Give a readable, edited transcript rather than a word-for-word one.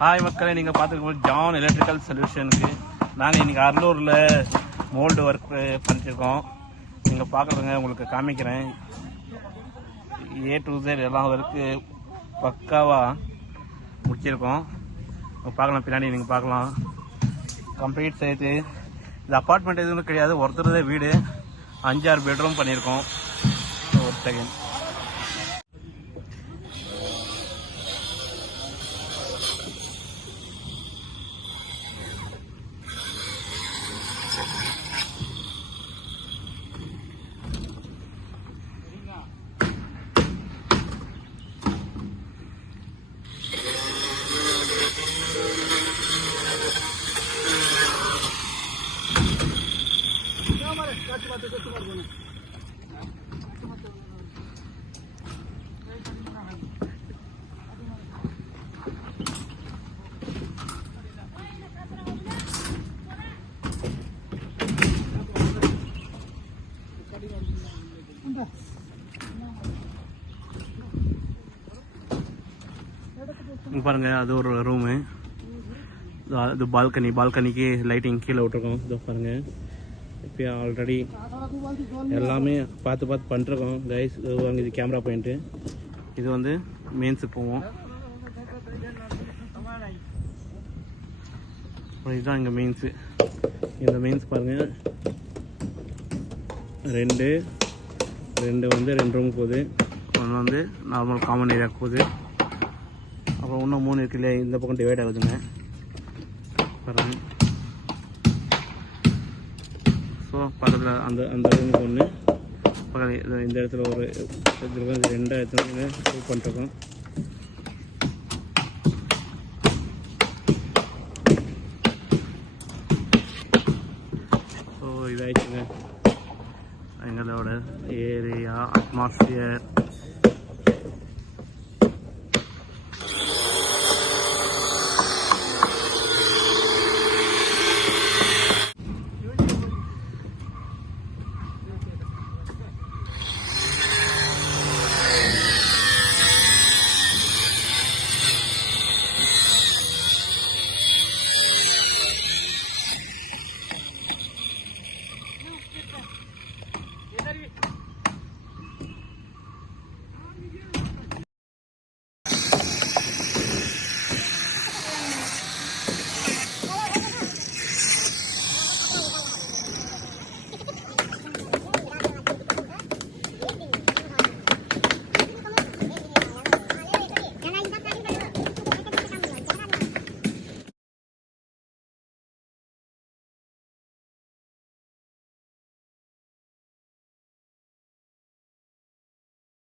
Hi மக்களை, நீங்கள் பார்த்துருக்கோம் ஜான் எலக்ட்ரிக்கல் சொல்யூஷனுக்கு. நாங்கள் இன்றைக்கி அரியலூரில் மோல்டு ஒர்க் பண்ணியிருக்கோம். நீங்கள் பார்க்குறதுங்க, உங்களுக்கு காமிக்கிறேன். A to Z எல்லாம் ஒர்க்கு பக்காவாக முடிச்சிருக்கோம். பார்க்கலாம், பின்னாடி நீங்கள் பார்க்கலாம். Complete site. இது அப்பார்ட்மெண்ட் எதுவும் கிடையாது, ஒருத்தருதே வீடு. 5-6 பெட்ரூம் பண்ணியிருக்கோம். ஒரு செகண்ட். பாருங்க, அது ஒரு ரூமு. அது பால்கனிக்கு லைட்டிங் கீழே விட்டுருக்கோம். இதோ பாருங்க, இப்போ ஆல்ரெடி எல்லாமே பார்த்து பண்ணிருக்கோம் கைஸ். இது கேமரா பாயிண்ட்டு. இது வந்து மெயின்ஸுக்கு போவோம். இதுதான் இங்கே மெயின்ஸு. இந்த மெயின்ஸ் பாருங்க, ரெண்டு வந்து 2 ரூமுக்கு போகுது. ஒன்று வந்து நார்மல் காமன் ஏரியாவுக்கு போகுது. அப்புறம் இன்னும் 3 இருக்கு இல்லையா, இந்த பக்கம் டிவைட் ஆகுதுங்க பாருங்க. ஸோ பக்கத்தில் அந்த ரூமுக்கு ஒன்று, பக்கத்தில் இந்த இடத்துல ஒரு 2 இடத்துல ஷூட் பண்ணிருக்கோம். ஸோ இதாகிடுச்சுங்க எங்களோட ஏரியா அட்மாஸ்பியர்.